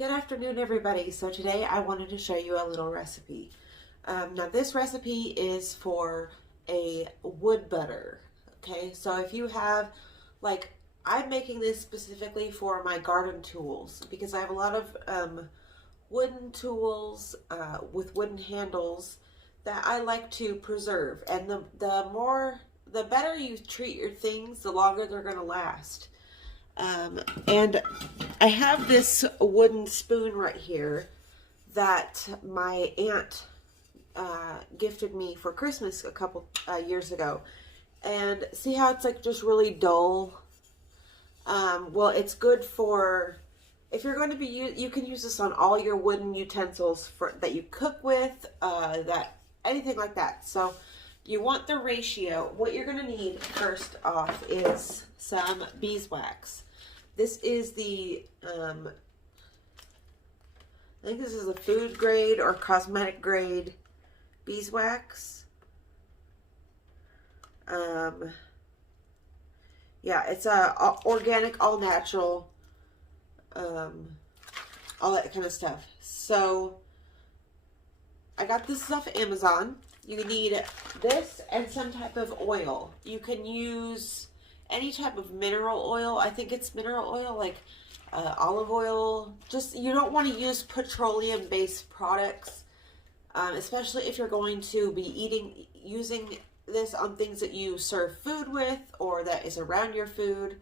Good afternoon, everybody. So today I wanted to show you a little recipe. Now this recipe is for a wood butter. Okay, so if you have, like, I'm making this specifically for my garden tools because I have a lot of wooden tools with wooden handles that I like to preserve. And the better you treat your things, the longer they're going to last. And I have this wooden spoon right here that my aunt gifted me for Christmas a couple years ago. And see how it's like just really dull? Well, it's good for, if you're going to be, you can use this on all your wooden utensils that you cook with, anything like that. So you want the ratio. What you're going to need first off is some beeswax. This is the, I think this is a food grade or cosmetic grade beeswax. Yeah, it's organic, all natural, all that kind of stuff. So I got this off Amazon. You need this and some type of oil. You can use any type of mineral oil. I think it's mineral oil, like olive oil. Just, you don't want to use petroleum-based products, especially if you're going to be using this on things that you serve food with or that is around your food,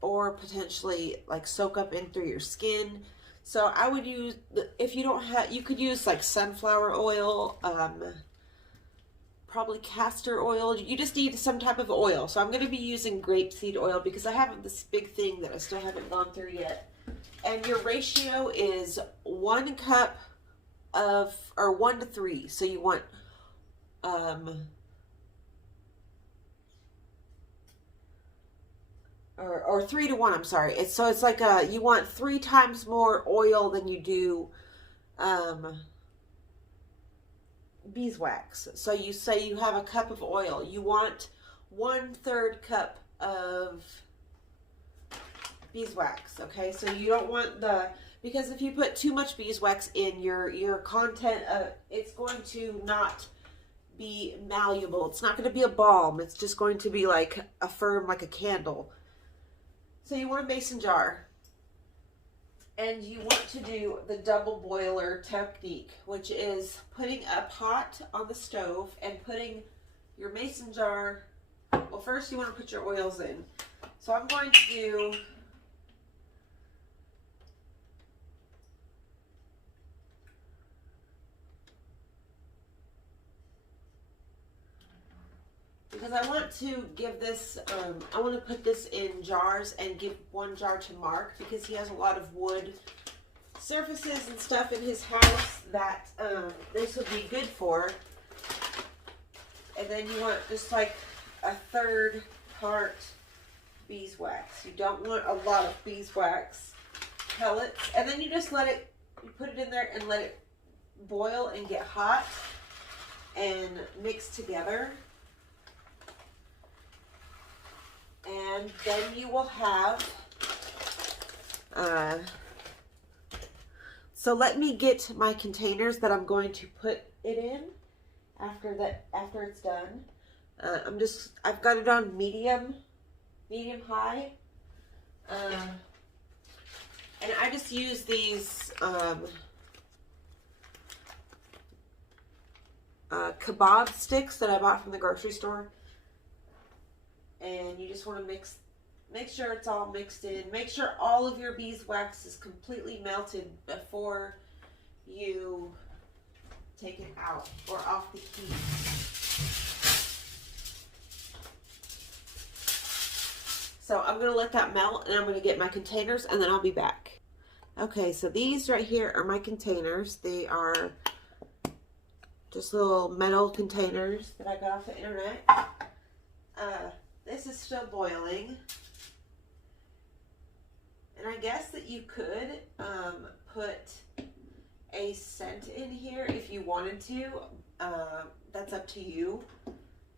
or potentially like soak up in through your skin. So I would use, if you don't have, you could use like sunflower oil, probably castor oil. You just need some type of oil. So I'm going to be using grapeseed oil because I have this big thing that I still haven't gone through yet. And your ratio is 1 cup of, or 1 to 3. So you want, or 3 to 1, I'm sorry. It's like you want 3 times more oil than you do, beeswax. So you say you have a cup of oil, you want 1/3 cup of beeswax. Okay, so you don't want because if you put too much beeswax in your content, it's going to not be malleable. It's not going to be a balm. It's just going to be like a firm, like a candle. So you want a mason jar. And you want to do the double boiler technique, which is putting a pot on the stove and putting your mason jar. Well, first you want to put your oils in. So I'm going to do, because I want to give this, I want to put this in jars and give 1 jar to Mark because he has a lot of wood surfaces and stuff in his house that this would be good for. And then you want just like a 1/3 part beeswax. You don't want a lot of beeswax pellets. And then you just you put it in there and let it boil and get hot and mix together. And then you will have, so let me get my containers that I'm going to put it in after it's done. I've got it on medium high. And I just use these, kebab sticks that I bought from the grocery store. And you just want to make sure it's all mixed in. Make sure all of your beeswax is completely melted before you take it out or off the heat. So I'm going to let that melt and I'm going to get my containers and then I'll be back. Okay, so these right here are my containers. They are just little metal containers that I got off the internet. This is still boiling. And I guess that you could put a scent in here if you wanted to. That's up to you.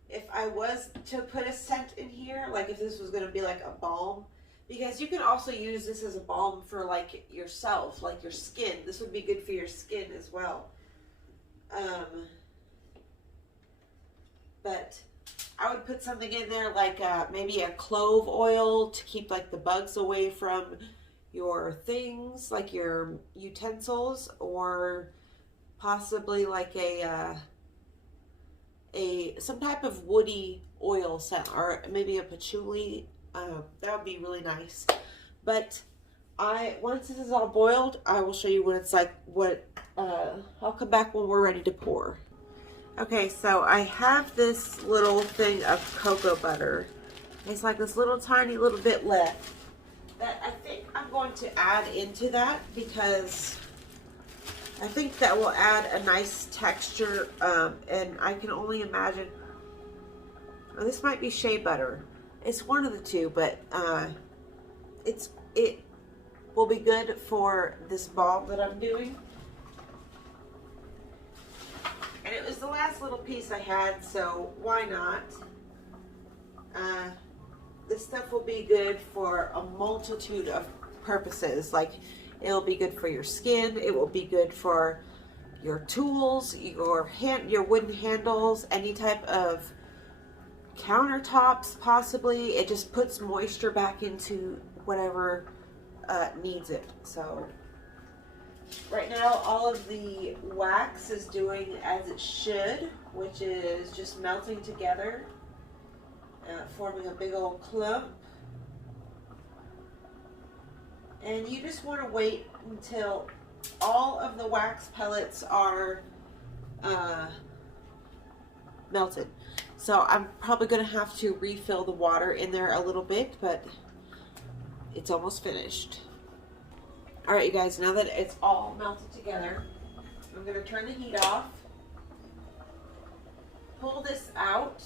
If I was to put a scent in here, like if this was going to be like a balm, Because you can also use this as a balm for like yourself, like your skin. This would be good for your skin as well. But I would put something in there like maybe a clove oil to keep like the bugs away from your things, like your utensils, or possibly like a some type of woody oil scent, or maybe a patchouli. That would be really nice. But once this is all boiled, I will show you what it's like. I'll come back when we're ready to pour. Okay, so I have this little thing of cocoa butter. It's like this little tiny little bit left that I think I'm going to add into that, because I think that will add a nice texture, and I can only imagine, oh, this might be shea butter. It's one of the two, but it will be good for this balm that I'm doing. And it was the last little piece I had, so why not? This stuff will be good for a multitude of purposes. Like, it'll be good for your skin. It will be good for your tools, your wooden handles, any type of countertops, possibly. It just puts moisture back into whatever needs it. So right now, all of the wax is doing as it should, which is just melting together, forming a big old clump. And you just want to wait until all of the wax pellets are melted. So I'm probably going to have to refill the water in there a little bit, but it's almost finished. All right, you guys, now that it's all melted together, I'm going to turn the heat off, pull this out,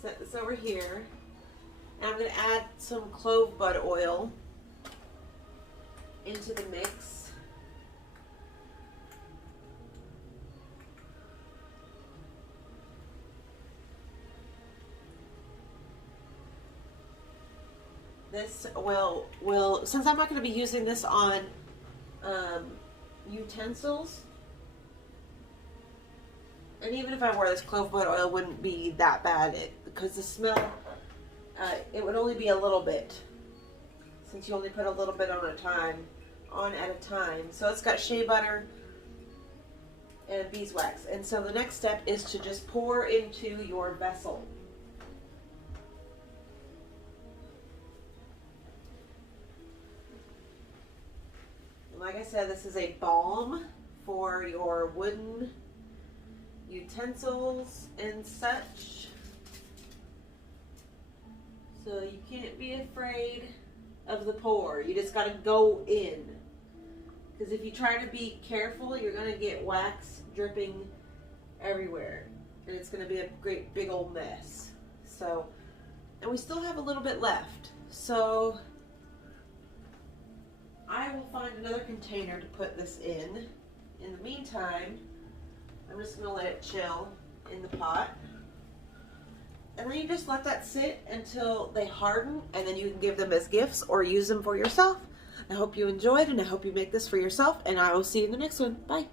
set this over here, and I'm going to add some clove bud oil into the mix. This will, since I'm not going to be using this on utensils, and even if I wore this clove bud oil, wouldn't be that bad, because the smell, it would only be a little bit, since you only put a little bit on at a time. So it's got shea butter and beeswax. And so the next step is to just pour into your vessel. Like I said, this is a balm for your wooden utensils and such. So you can't be afraid of the pour. You just got to go in. Because if you try to be careful, you're going to get wax dripping everywhere. And it's going to be a great big old mess. So, and we still have a little bit left. So I will find another container to put this in. In the meantime, I'm just going to let it chill in the pot. And then you just let that sit until they harden, and then you can give them as gifts or use them for yourself. I hope you enjoyed, and I hope you make this for yourself, and I will see you in the next one. Bye.